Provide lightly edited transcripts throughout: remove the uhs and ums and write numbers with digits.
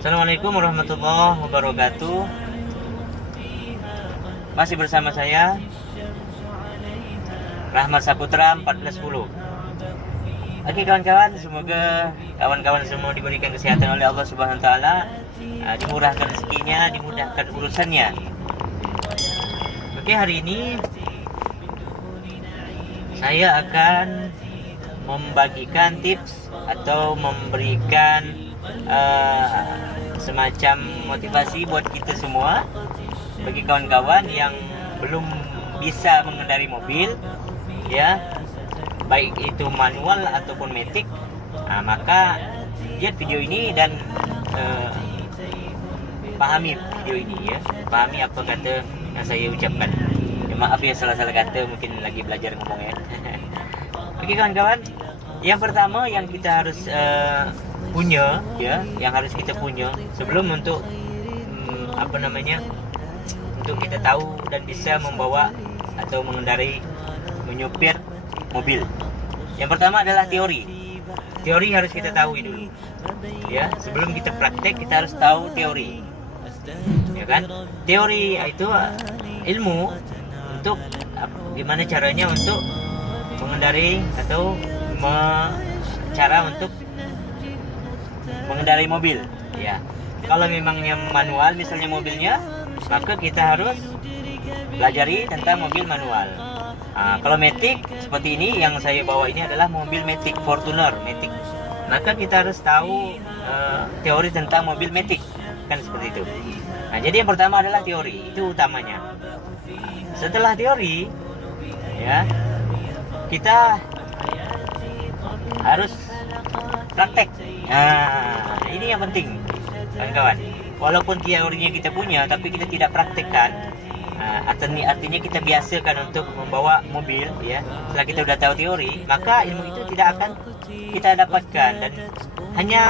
Assalamualaikum warahmatullahi wabarakatuh. Masih bersama saya Rahmat Saputra 1410. Oke kawan-kawan, semoga kawan-kawan semua diberikan kesehatan oleh Allah Subhanahu wa taala, dimurahkan rezekinya, dimudahkan urusannya. Oke, hari ini saya akan membagikan tips atau memberikan semacam motivasi buat kita semua, bagi kawan-kawan yang belum bisa mengendari mobil, ya, baik itu manual ataupun matic. Maka lihat video ini dan pahami video ini, ya, pahami apa kata yang saya ucapkan. Ya, maaf ya salah-salah kata, mungkin lagi belajar ngomong ya. Oke kawan-kawan, yang pertama yang kita harus punya, ya, yang harus kita punya sebelum untuk untuk kita tahu dan bisa membawa atau mengendarai, menyupir mobil. Yang pertama adalah teori. Teori harus kita tahu dulu, ya. Sebelum kita praktek, kita harus tahu teori, ya kan? Teori itu ilmu untuk gimana caranya untuk mengendarai atau cara untuk mengendarai mobil, ya. Kalau memangnya manual misalnya mobilnya, maka kita harus pelajari tentang mobil manual. Kalau matic seperti ini yang saya bawa ini adalah mobil matic Fortuner matic, maka kita harus tahu teori tentang mobil matic, kan seperti itu. Jadi yang pertama adalah teori, itu utamanya. Setelah teori, ya, kita harus praktek. Ini yang penting, kawan-kawan. Walaupun teorinya kita punya, tapi kita tidak praktekkan, artinya kita biasakan untuk membawa mobil, ya. Setelah kita sudah tahu teori, maka ilmu itu tidak akan kita dapatkan, dan hanya,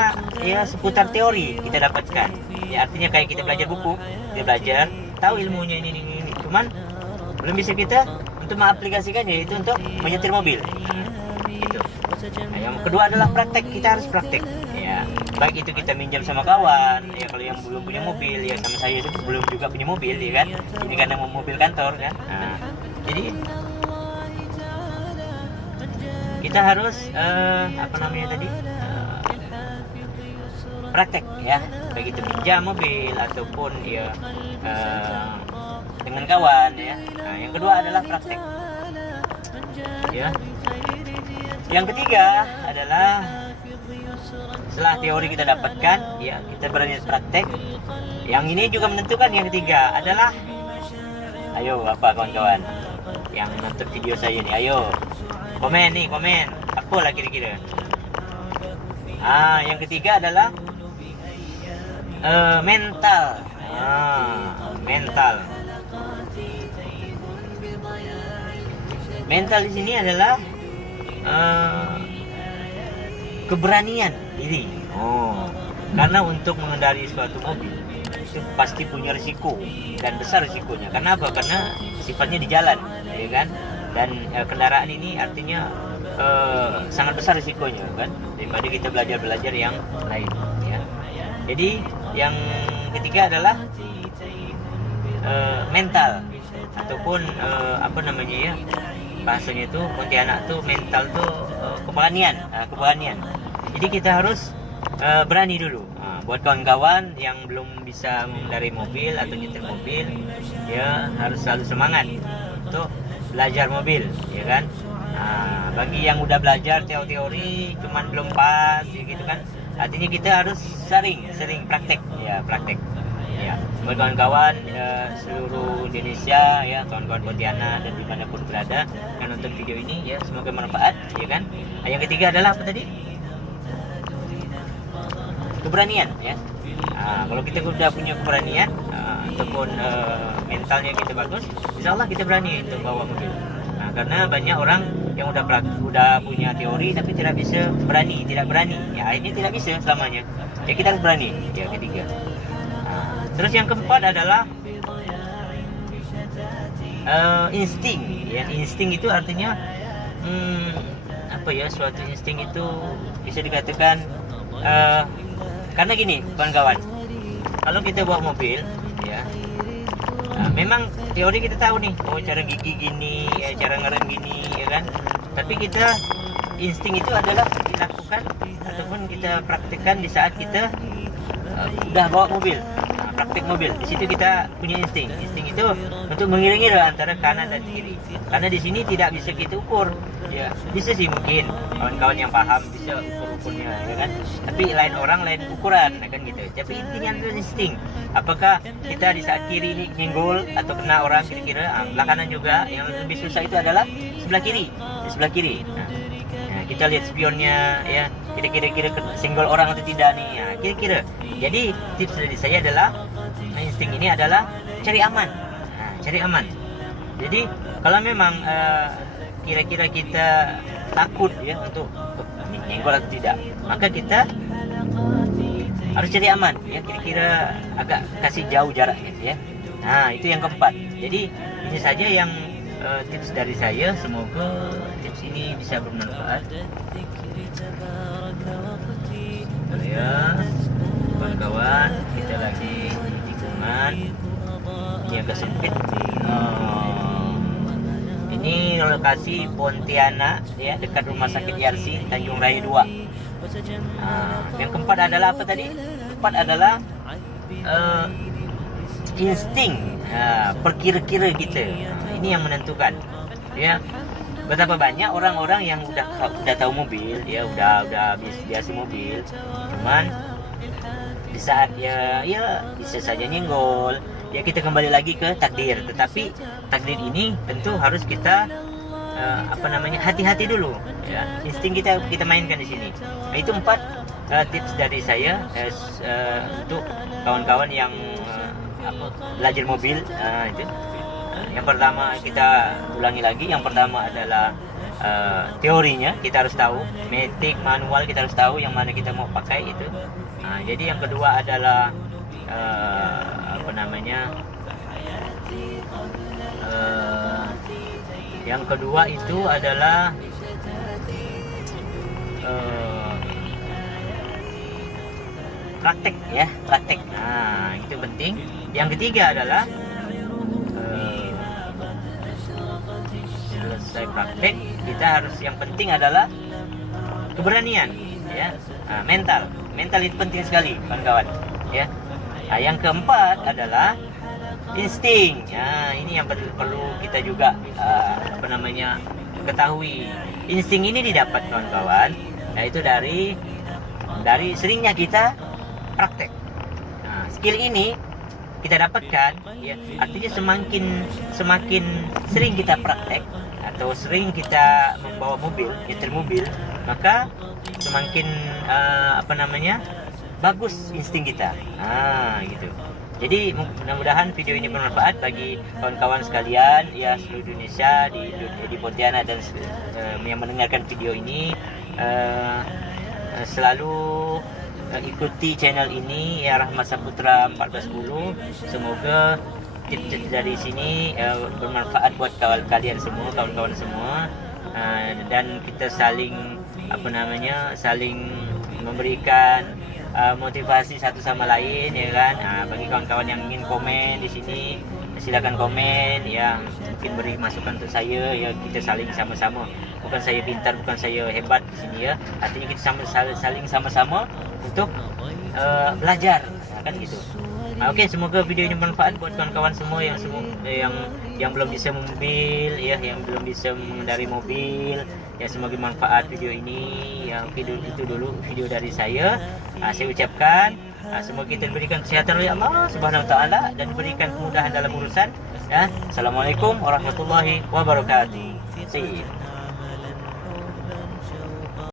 ya, seputar teori kita dapatkan. Ya, artinya kayak kita belajar buku, kita belajar tahu ilmunya ini. Cuman belum bisa kita untuk mengaplikasikannya, yaitu untuk menyetir mobil. Gitu. Yang kedua adalah praktek. Kita harus praktek, ya. Baik itu kita minjam sama kawan, ya, kalau yang belum punya mobil, ya, sama saya itu belum juga punya mobil, ya kan. Ini karena mau mobil kantor, kan. Jadi kita harus praktek, ya. Baik itu minjam mobil ataupun, ya, dengan kawan, ya. Yang kedua adalah praktek, ya. Yang ketiga adalah setelah teori kita dapatkan, ya, kita berani praktek. Yang ini juga menentukan. Yang ketiga adalah, ayo apa kawan-kawan yang nonton video saya nih, ayo komen apalah kira-kira. Yang ketiga adalah mental. Mental di sini adalah keberanian ini. Karena untuk mengendari suatu mobil itu pasti punya risiko, dan besar risikonya. Karena apa? Karena sifatnya di jalan, ya kan? Dan kendaraan ini artinya sangat besar risikonya, kan? Daripada kita belajar yang lain, ya. Jadi yang ketiga adalah mental, ataupun ya, bahasanya itu Pontianak tuh mental tuh keberanian. Jadi kita harus berani dulu. Buat kawan-kawan yang belum bisa mengendarai mobil atau nyetir mobil, ya, harus selalu semangat untuk belajar mobil, ya kan. Bagi yang udah belajar teori cuman belum pas, ya, gitu kan, artinya kita harus sering praktek, ya, ya. Buat kawan-kawan seluruh Indonesia, ya, kawan-kawan Pontianak dan dimanapun berada yang nonton video ini, ya, semoga bermanfaat, ya kan. Yang ketiga adalah apa tadi? Keberanian, ya. Kalau kita sudah punya keberanian, ataupun mentalnya kita bagus, insya Allah kita berani untuk bawa mobil. Karena banyak orang yang udah punya teori tapi tidak berani, ya, ini tidak bisa selamanya, ya. Kita harus berani, ya, ketiga. Terus yang keempat adalah insting, ya. Insting itu artinya suatu insting itu bisa dikatakan karena gini kawan-kawan, kalau kita bawa mobil, ya, memang teori kita tahu nih, oh cara gigi gini, ya, cara ngerem gini, ya kan. Tapi kita insting itu adalah dilakukan ataupun kita praktikkan di saat kita udah bawa mobil, praktik mobil. Di situ kita punya insting. Insting itu untuk mengira-ngira antara kanan dan kiri. Karena di sini tidak bisa kita ukur. Ya, bisa sih mungkin kawan-kawan yang paham bisa ukur-ukurnya, ya kan. Tapi lain orang lain ukuran, ya kan gitu. Tapi intinya adalah insting. Apakah kita di saat kiri ini nyenggol atau kena orang kira-kira, belah kanan juga. Yang lebih susah itu adalah sebelah kiri, di sebelah kiri. Nah, kita lihat spionnya, ya, kira-kira senggol orang atau tidak nih, ya, kira-kira. Jadi tips dari saya adalah insting ini adalah cari aman. Nah, cari aman. Jadi kalau memang kira-kira kita takut ya untuk nyenggol atau tidak, maka kita harus cari aman ya, kira-kira agak kasih jauh jaraknya ya. Nah, itu yang keempat. Jadi ini saja yang tips dari saya. Semoga tips ini bisa bermanfaat. Ya, kawan-kawan, kita lagi di tikungan ini agak sempit. Ini lokasi Pontianak ya, dekat rumah sakit YRC Tanjung Raya 2. Yang keempat adalah apa tadi? Keempat adalah insting, perkira-kira kita. Ini yang menentukan. Ya, betapa banyak orang-orang yang udah tahu mobil, ya udah biasa mobil, cuman di saat ya bisa saja nyenggol. Ya, kita kembali lagi ke takdir. Tetapi takdir ini tentu harus kita hati-hati dulu. Ya, insting kita mainkan di sini. Nah, itu 4 tips dari saya untuk kawan-kawan yang belajar mobil. Itu. Yang pertama, kita ulangi lagi. Yang pertama adalah teorinya kita harus tahu, matic, manual kita harus tahu yang mana kita mau pakai itu. Jadi yang kedua adalah yang kedua itu adalah praktek ya, praktek. Nah, itu penting. Yang ketiga adalah selesai praktek, kita harus, yang penting adalah keberanian ya. Mental itu penting sekali kawan-kawan ya. Nah, yang keempat adalah insting. Nah, ini yang perlu kita juga ketahui. Insting ini didapat kawan-kawan, yaitu dari seringnya kita praktek. Nah, skill ini kita dapatkan ya, artinya semakin sering kita praktek atau sering kita membawa mobil, nyetir mobil, maka semakin bagus insting kita. Gitu. Jadi mudah-mudahan video ini bermanfaat bagi kawan-kawan sekalian ya, seluruh Indonesia di Pontianak dan yang mendengarkan video ini. Selalu ikuti channel ini ya, Rahmat Saputra 1410. Semoga tips dari sini bermanfaat buat kalian semua, kawan-kawan semua, dan kita saling memberikan motivasi satu sama lain ya kan. Bagi kawan-kawan yang ingin komen di sini, silakan komen ya, mungkin beri masukan untuk saya ya, kita saling sama-sama. Bukan saya pintar, bukan saya hebat di sini ya, artinya kita saling sama-sama untuk belajar kan gitu. Oke, semoga video ini bermanfaat buat kawan-kawan semua yang belum bisa mobil ya, yang belum bisa mengendarai mobil ya. Semoga manfaat video ini ya. Itu dulu video dari saya. Saya ucapkan semoga kita diberikan kesehatan oleh Allah Subhanahu wa taala dan diberikan kemudahan dalam urusan ya. Assalamualaikum warahmatullahi wabarakatuh. See you.